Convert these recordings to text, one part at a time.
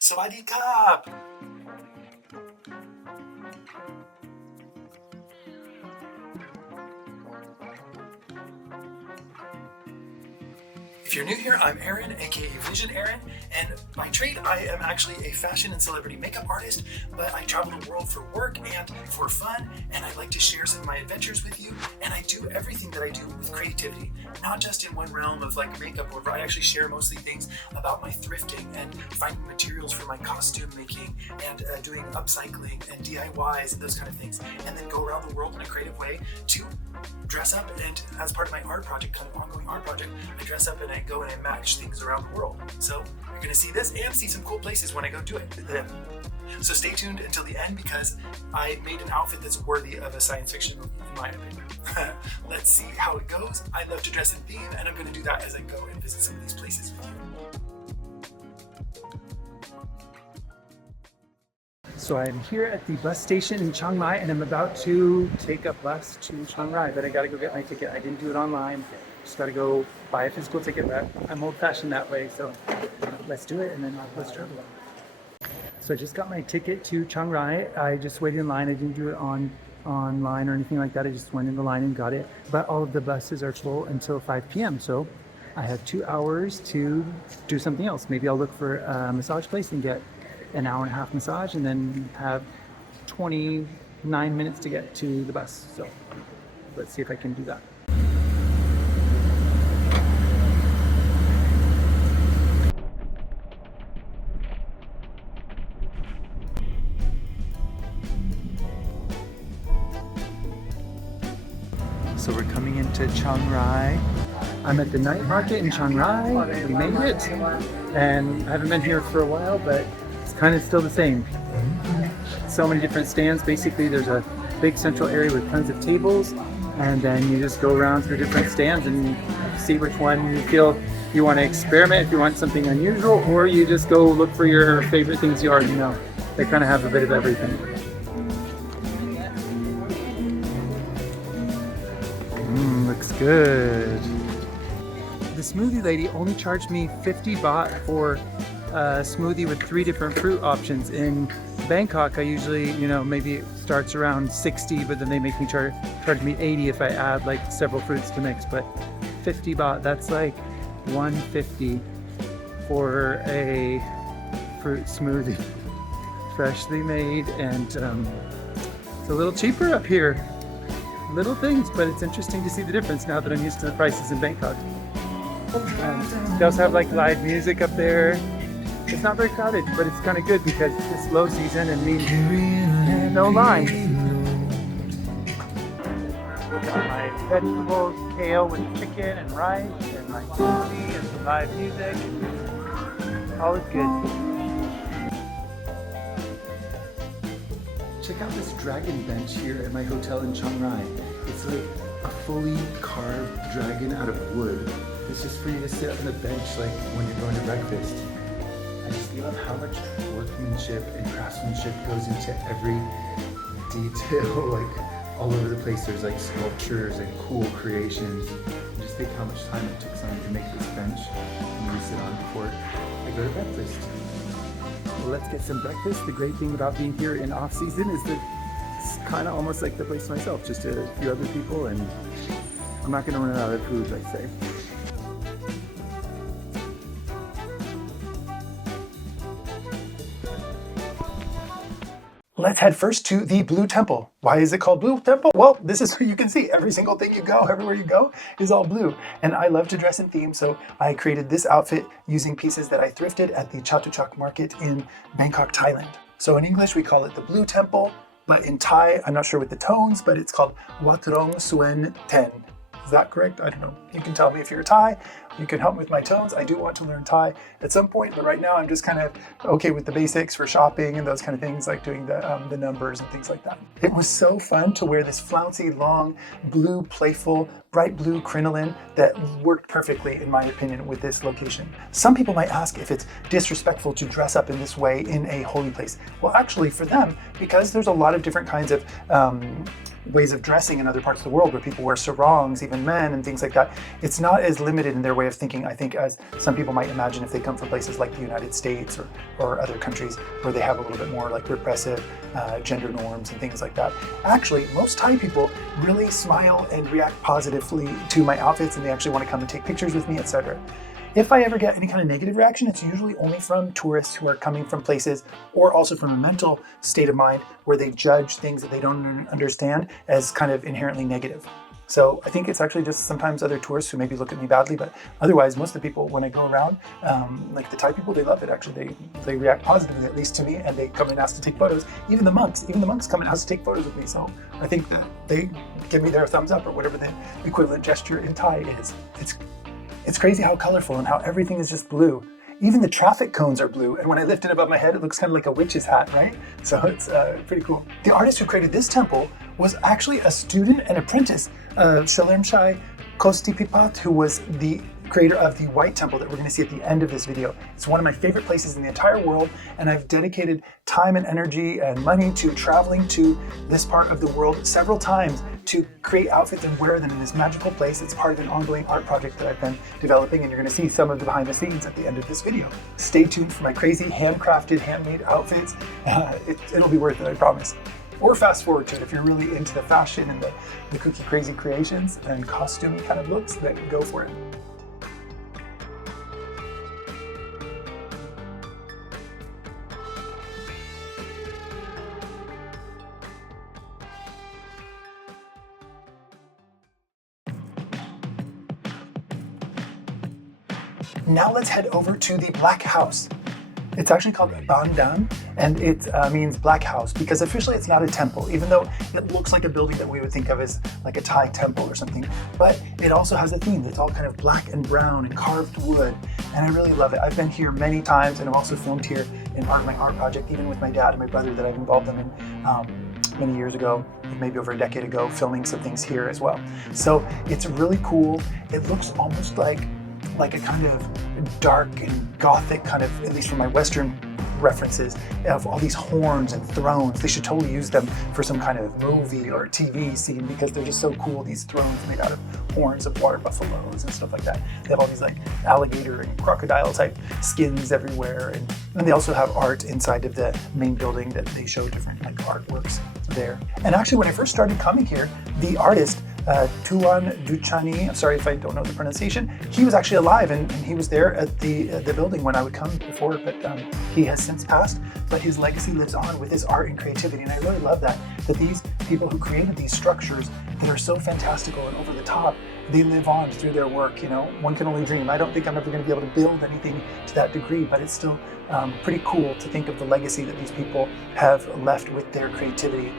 Sawadee Kap! If you're new here, I'm Aaron, aka Vision Aaron, and by trade I am actually a fashion and celebrity makeup artist, but I travel the world for work and for fun, and I like to share some of my adventures with you, and I do everything that I do with creativity, not just in one realm of like makeup, or I actually share mostly things about my thrifting and finding materials for my costume making and doing upcycling and DIYs and those kind of things, and then go around the world in a creative way to dress up, and as part of my art project, kind of ongoing art project, I dress up and I go and I match things around the world. So you're going to see this and see some cool places when I go do it. So stay tuned until the end because I made an outfit that's worthy of a science fiction movie, in my opinion. Let's see how it goes. I love to dress in theme, and I'm going to do that as I go and visit some of these places with you. So I'm here at the bus station in Chiang Rai, and I'm about to take a bus to Chiang Rai, but I gotta go get my ticket. I didn't do it online. Just gotta go buy a physical ticket, but I'm old-fashioned that way, so let's do it and then let's travel. So I just got my ticket to Chiang Rai. I just waited in line. I didn't do it online or anything like that. I just went in the line and got it. But all of the buses are full until 5 p.m. So I have 2 hours to do something else. Maybe I'll look for a massage place and get an hour and a half massage, and then have 29 minutes to get to the bus. So let's see if I can do that. So we're coming into Chiang Rai. I'm at the night market in Chiang Rai. We made it, and I haven't been here for a while, but it's kind of still the same. So many different stands. Basically, there's a big central area with tons of tables, and then you just go around through different stands and see which one you feel you want to experiment, if you want something unusual, or you just go look for your favorite things you already know. They kind of have a bit of everything. Looks good. The smoothie lady only charged me 50 baht for a smoothie with 3 different fruit options. In Bangkok, I usually, maybe it starts around 60, but then they make me charge me 80 if I add like several fruits to mix. But 50 baht, that's like 150 for a fruit smoothie, freshly made, and it's a little cheaper up here. Little things, but it's interesting to see the difference now that I'm used to the prices in Bangkok. They also have like live music up there. It's not very crowded, but it's kind of good because it's low season and means no line. Got my vegetables, kale with chicken and rice, and my smoothie and some live music. All is good. Check out this dragon bench here at my hotel in Chiang Rai. It's like a fully carved dragon out of wood. It's just for you to sit up on the bench like when you're going to breakfast. I just love how much workmanship and craftsmanship goes into every detail, like all over the place. There's like sculptures and cool creations. And just think how much time it took someone to make this bench and we sit on before I go to breakfast. Well, let's get some breakfast. The great thing about being here in off season is that it's kind of almost like the place myself, just a few other people, and I'm not going to run out of food, let's say. Let's head first to the Blue Temple. Why is it called Blue Temple? Well, this is where you can see every single thing you go, everywhere you go is all blue. And I love to dress in theme, so I created this outfit using pieces that I thrifted at the Chatuchak market in Bangkok, Thailand. So in English, we call it the Blue Temple, but in Thai, I'm not sure with the tones, but it's called Wat Rong Suea Ten. Is that correct? I don't know. You can tell me if you're Thai. You can help me with my tones. I do want to learn Thai at some point, but right now I'm just kind of okay with the basics for shopping and those kind of things, like doing the numbers and things like that. It was so fun to wear this flouncy, long, blue, playful, bright blue crinoline that worked perfectly, in my opinion, with this location. Some people might ask if it's disrespectful to dress up in this way in a holy place. Well, actually for them, because there's a lot of different kinds of ways of dressing in other parts of the world where people wear sarongs, even men and things like that. It's not as limited in their way of thinking, I think, as some people might imagine if they come from places like the United States or other countries where they have a little bit more like repressive gender norms and things like that. Actually, most Thai people really smile and react positively to my outfits, and they actually want to come and take pictures with me, etc. If I ever get any kind of negative reaction, it's usually only from tourists who are coming from places, or also from a mental state of mind where they judge things that they don't understand as kind of inherently negative. So I think it's actually just sometimes other tourists who maybe look at me badly, but otherwise most of the people when I go around, like the Thai people, they love it actually. They react positively, at least to me, and they come and ask to take photos. Even the monks come and ask to take photos with me. So I think that they give me their thumbs up or whatever the equivalent gesture in Thai is. It's crazy how colorful and how everything is just blue. Even the traffic cones are blue, and when I lift it above my head, it looks kind of like a witch's hat, right? So it's pretty cool. The artist who created this temple was actually a student and apprentice of Chalermchai Kositpipat, who was the creator of the White Temple that we're going to see at the end of this video. It's one of my favorite places in the entire world, and I've dedicated time and energy and money to traveling to this part of the world several times to create outfits and wear them in this magical place. It's part of an ongoing art project that I've been developing, and you're going to see some of the behind the scenes at the end of this video. Stay tuned for my crazy handcrafted, handmade outfits. It'll be worth it, I promise. Or fast forward to it if you're really into the fashion and the kooky crazy creations and costumey kind of looks, then go for it. Now let's head over to the Black House. It's actually called Baan Dam, and it means black house because officially it's not a temple, even though it looks like a building that we would think of as like a Thai temple or something. But it also has a theme. It's all kind of black and brown and carved wood, and I really love it. I've been here many times, and I've also filmed here in part of my art project, even with my dad and my brother that I've involved them in many years ago, maybe over a decade ago, filming some things here as well. So it's really cool. It looks almost like a kind of dark and gothic kind of, at least from my Western references, of all these horns and thrones. They should totally use them for some kind of movie or TV scene because they're just so cool, these thrones made out of horns of water buffaloes and stuff like that. They have all these like alligator and crocodile type skins everywhere, and then they also have art inside of the main building that they show different like artworks there. And actually when I first started coming here, the artist Tuan Duchani, I'm sorry if I don't know the pronunciation, he was actually alive and he was there at the building when I would come before, but he has since passed. But his legacy lives on with his art and creativity, and I really love that these people who created these structures that are so fantastical and over the top, they live on through their work. You know, one can only dream. I don't think I'm ever going to be able to build anything to that degree, but it's still pretty cool to think of the legacy that these people have left with their creativity.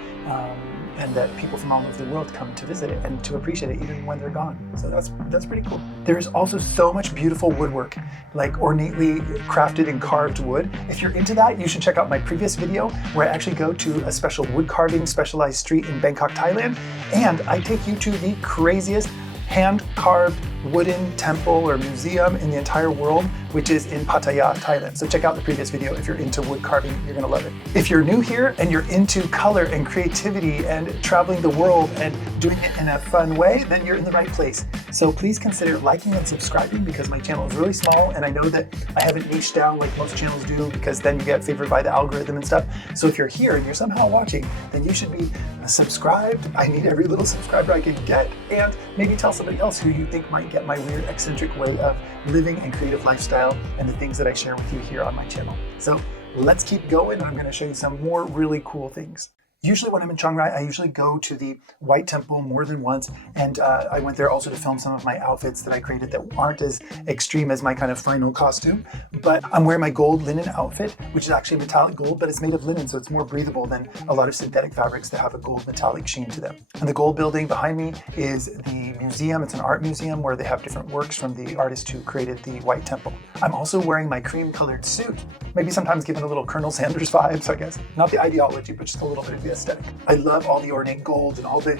And that people from all over the world come to visit it and to appreciate it even when they're gone. So that's pretty cool. There's also so much beautiful woodwork, like ornately crafted and carved wood. If you're into that, you should check out my previous video where I actually go to a special wood carving specialized street in Bangkok, Thailand, and I take you to the craziest hand-carved wooden temple or museum in the entire world, which is in Pattaya, Thailand. So check out the previous video if you're into wood carving, you're gonna love it. If you're new here and you're into color and creativity and traveling the world and doing it in a fun way, then you're in the right place. So please consider liking and subscribing because my channel is really small and I know that I haven't niched down like most channels do because then you get favored by the algorithm and stuff. So if you're here and you're somehow watching, then you should be subscribed. I need every little subscriber I can get, and maybe tell somebody else who you think might get my weird eccentric way of living and creative lifestyle and the things that I share with you here on my channel. So let's keep going, and I'm going to show you some more really cool things. Usually when I'm in Chiang Rai, I usually go to the White Temple more than once, and I went there also to film some of my outfits that I created that aren't as extreme as my kind of final costume. But I'm wearing my gold linen outfit, which is actually metallic gold, but it's made of linen, so it's more breathable than a lot of synthetic fabrics that have a gold metallic sheen to them. And the gold building behind me is the museum. It's an art museum where they have different works from the artist who created the White Temple. I'm also wearing my cream-colored suit, maybe sometimes giving a little Colonel Sanders vibes, I guess. Not the ideology, but just a little bit of the aesthetic. I love all the ornate gold and all the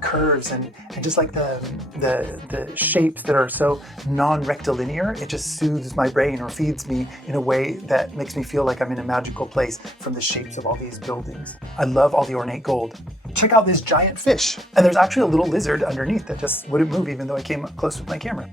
curves and just like the shapes that are so non-rectilinear. It just soothes my brain or feeds me in a way that makes me feel like I'm in a magical place from the shapes of all these buildings. I love all the ornate gold. check out this giant fish. And there's actually a little lizard underneath that just wouldn't move even though I came up close with my camera.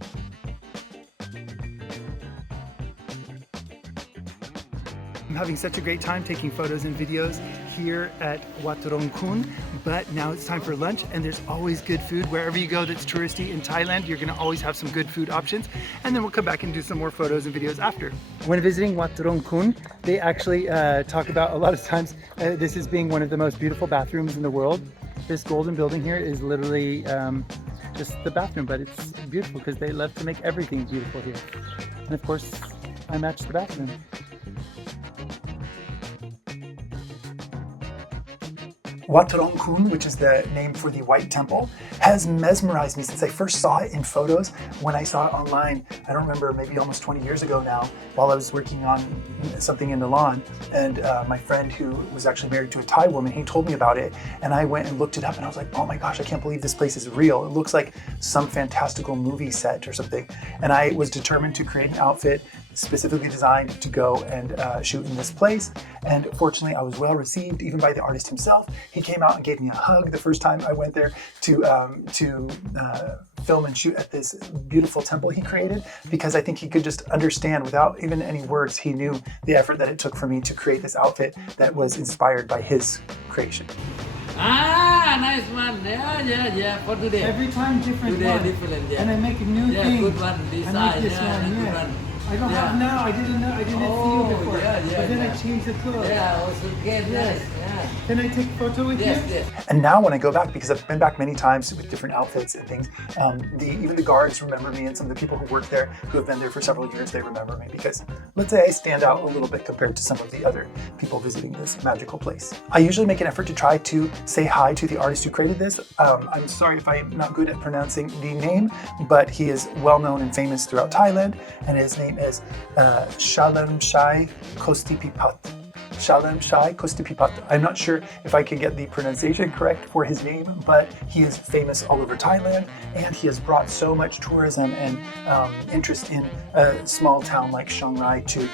I'm having such a great time taking photos and videos here at Wat Rong Khun, but now it's time for lunch, and there's always good food. Wherever you go that's touristy in Thailand, you're gonna always have some good food options, and then we'll come back and do some more photos and videos after. When visiting Wat Rong Khun, they actually talk about a lot of times this as being one of the most beautiful bathrooms in the world. This golden building here is literally just the bathroom, but it's beautiful because they love to make everything beautiful here. And of course, I matched the bathroom. Wat Rong Khun, which is the name for the White Temple, has mesmerized me since I first saw it in photos. When I saw it online, I don't remember, maybe almost 20 years ago now, while I was working on something in Milan, and my friend who was actually married to a Thai woman, he told me about it, and I went and looked it up, and I was like, oh my gosh, I can't believe this place is real. It looks like some fantastical movie set or something. And I was determined to create an outfit specifically designed to go and shoot in this place. And fortunately, I was well received even by the artist himself. He came out and gave me a hug the first time I went there to film and shoot at this beautiful temple he created, because I think he could just understand without even any words. He knew the effort that it took for me to create this outfit that was inspired by his creation. Ah, nice one. Yeah. For today. Every time different one. Different, yeah. And I make a new thing. Good one. Design, I like this one, good yeah. one. I don't have now. I didn't know. I didn't see you before. But then I changed the clothes. Yeah, also get nice. Yeah. Then I take a photo with you. And now when I go back, because I've been back many times with different outfits and things, even the guards remember me, and some of the people who work there who have been there for several years, they remember me because, let's say, I stand out a little bit compared to some of the other people visiting this magical place. I usually make an effort to try to say hi to the artist who created this. I'm sorry if I'm not good at pronouncing the name, but he is well known and famous throughout Thailand, and his name is Chalermchai Kositpipat. Chalermchai Kositpipat. I'm not sure if I can get the pronunciation correct for his name, but he is famous all over Thailand, and he has brought so much tourism and interest in a small town like Chiang Rai to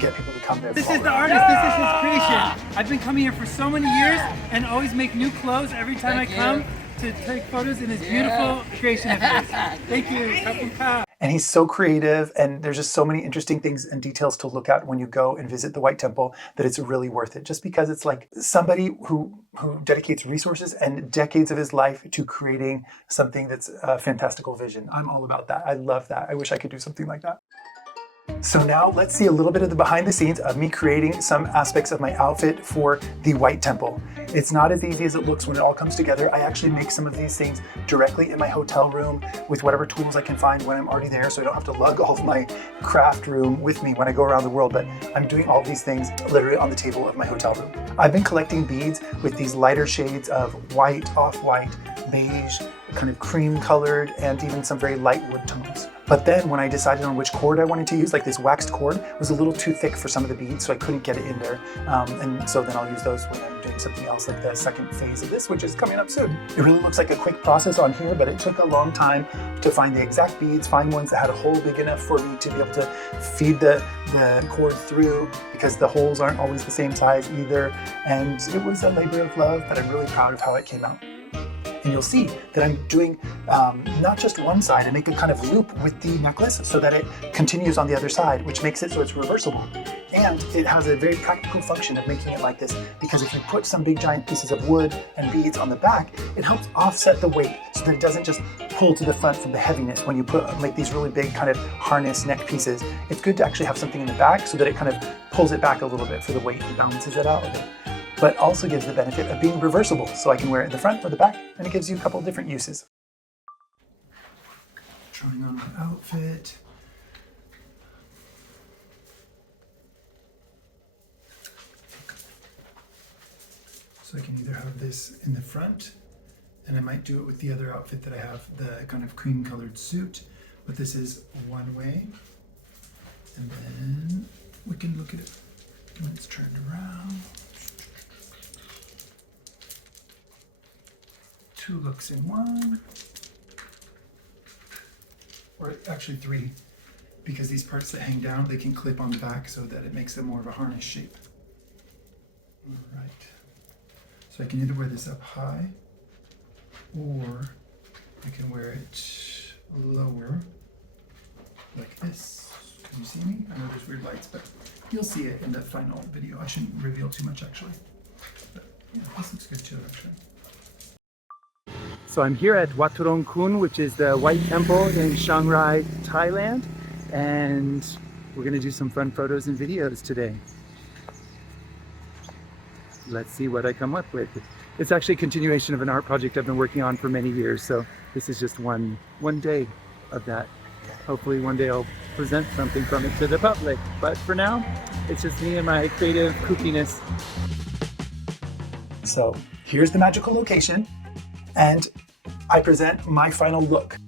get people to come there. This is the artist. This is his creation. I've been coming here for so many years and always make new clothes every time I come to take photos in his beautiful creation of his. Thank you. And he's so creative, and there's just so many interesting things and details to look at when you go and visit the White Temple that it's really worth it. Just because it's like somebody who dedicates resources and decades of his life to creating something that's a fantastical vision. I'm all about that. I love that. I wish I could do something like that. So now let's see a little bit of the behind the scenes of me creating some aspects of my outfit for the White Temple. It's not as easy as it looks when it all comes together. I actually make some of these things directly in my hotel room with whatever tools I can find when I'm already there, so I don't have to lug all of my craft room with me when I go around the world, but I'm doing all these things literally on the table of my hotel room. I've been collecting beads with these lighter shades of white, off-white, beige, kind of cream colored, and even some very light wood tones. But then when I decided on which cord I wanted to use, like this waxed cord was a little too thick for some of the beads, so I couldn't get it in there. And so then I'll use those when I'm doing something else, like the second phase of this, which is coming up soon. It really looks like a quick process on here, but it took a long time to find the exact beads, find ones that had a hole big enough for me to be able to feed the cord through, because the holes aren't always the same size either. And it was a labor of love, but I'm really proud of how it came out. And you'll see that I'm doing not just one side. I make a kind of loop with the necklace so that it continues on the other side, which makes it so it's reversible. And it has a very practical function of making it like this, because if you put some big giant pieces of wood and beads on the back, it helps offset the weight so that it doesn't just pull to the front from the heaviness when you put like these really big kind of harness neck pieces. It's good to actually have something in the back so that it kind of pulls it back a little bit for the weight and balances it out a bit. But also gives the benefit of being reversible, so I can wear it in the front or the back, and it gives you a couple of different uses. Trying on my outfit. So I can either have this in the front, and I might do it with the other outfit that I have, the kind of cream colored suit, but this is one way. And then we can look at it when it's turned around. Two looks in one, or actually three, because these parts that hang down, they can clip on the back so that it makes them more of a harness shape. All right, So I can either wear this up high, or I can wear it lower, like this. Can you see me? I know there's weird lights, but you'll see it in the final video. I shouldn't reveal too much, actually. But yeah, this looks good too, actually. So I'm here at Wat Rong Khun, which is the White Temple in Chiang Rai, Thailand, and we're going to do some fun photos and videos today. Let's see what I come up with. It's actually a continuation of an art project I've been working on for many years, so this is just one day of that. Hopefully one day I'll present something from it to the public, but for now, it's just me and my creative kookiness. So here's the magical location, and I present my final look.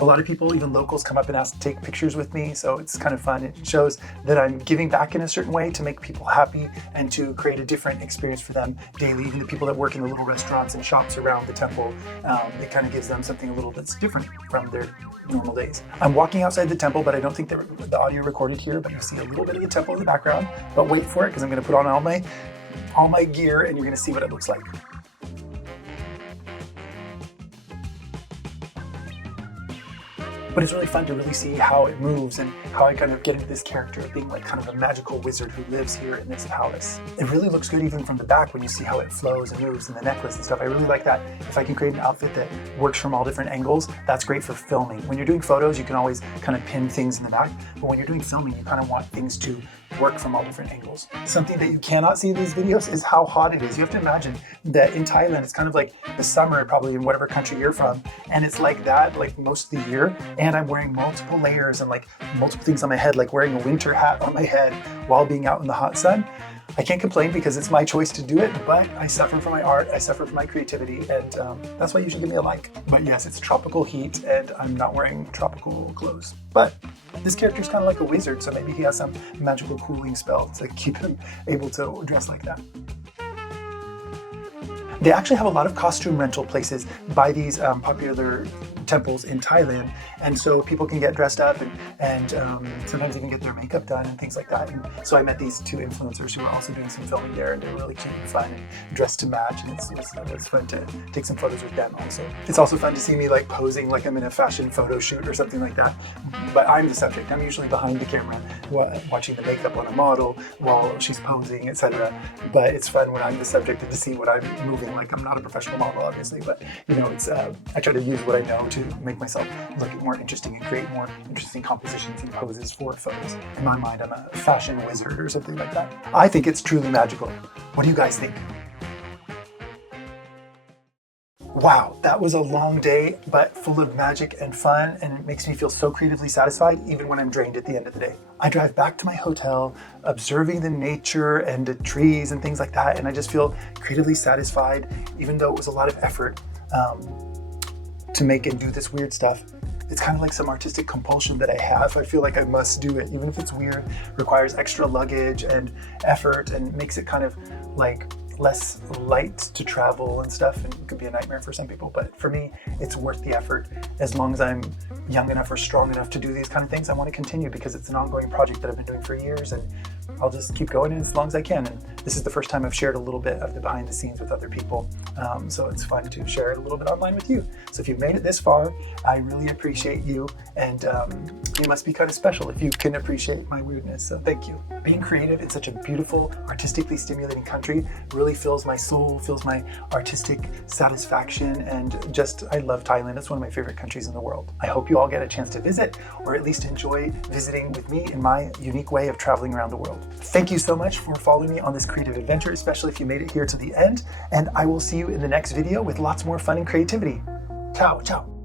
A lot of people, even locals, come up and ask to take pictures with me, so it's kind of fun. It shows that I'm giving back in a certain way to make people happy and to create a different experience for them daily. Even the people that work in the little restaurants and shops around the temple, it kind of gives them something a little bit different from their normal days. I'm walking outside the temple, but I don't think the audio recorded here, but you see a little bit of the temple in the background. But wait for it, because I'm going to put on all my gear, and you're going to see what it looks like. But it's really fun to really see how it moves and how I kind of get into this character of being like kind of a magical wizard who lives here in this palace. It really looks good even from the back when you see how it flows and moves, and the necklace and stuff. I really like that. If I can create an outfit that works from all different angles, that's great for filming. When you're doing photos, you can always kind of pin things in the back, but when you're doing filming, you kind of want things to work from all different angles. Something that you cannot see in these videos is how hot it is. You have to imagine that in Thailand, it's kind of like the summer, probably in whatever country you're from, and it's like that like most of the year, and I'm wearing multiple layers and like multiple things on my head, like wearing a winter hat on my head while being out in the hot sun. I can't complain because it's my choice to do it, but I suffer from my art, I suffer from my creativity, and that's why you should give me a like. But yes, it's tropical heat, and I'm not wearing tropical clothes. But this character's kind of like a wizard, so maybe he has some magical cooling spell to keep him able to dress like that. They actually have a lot of costume rental places by these popular temples in Thailand, and so people can get dressed up and sometimes even get their makeup done and things like that. And so I met these two influencers who were also doing some filming there, and they were really cute and fun and dressed to match, and it was fun to take some photos with them also. It's also fun to see me like posing like I'm in a fashion photo shoot or something like that, but I'm the subject. I'm usually behind the camera watching the makeup on a model while she's posing, etc. But it's fun when I'm the subject and to see what I'm moving like. I'm not a professional model, obviously, but you know, it's I try to use what I know to make myself look more interesting and create more interesting compositions and poses for photos. In my mind, I'm a fashion wizard or something like that. I think it's truly magical. What do you guys think? Wow, that was a long day, but full of magic and fun, and it makes me feel so creatively satisfied even when I'm drained at the end of the day. I drive back to my hotel, observing the nature and the trees and things like that, and I just feel creatively satisfied, even though it was a lot of effort to make and do this weird stuff. It's kind of like some artistic compulsion that I have. I feel like I must do it, even if it's weird, requires extra luggage and effort, and makes it kind of like less light to travel and stuff, and it could be a nightmare for some people, but for me, it's worth the effort. As long as I'm young enough or strong enough to do these kind of things, I want to continue because it's an ongoing project that I've been doing for years, and I'll just keep going as long as I can. And this is the first time I've shared a little bit of the behind the scenes with other people, so it's fun to share it a little bit online with you. So if you've made it this far, I really appreciate you, and you must be kind of special if you can appreciate my weirdness, so thank you. Being creative in such a beautiful, artistically stimulating country really fills my soul, fills my artistic satisfaction, and just, I love Thailand. It's one of my favorite countries in the world. I hope you all get a chance to visit, or at least enjoy visiting with me in my unique way of traveling around the world. Thank you so much for following me on this creative adventure, especially if you made it here to the end, and I will see you in the next video with lots more fun and creativity. Ciao, ciao.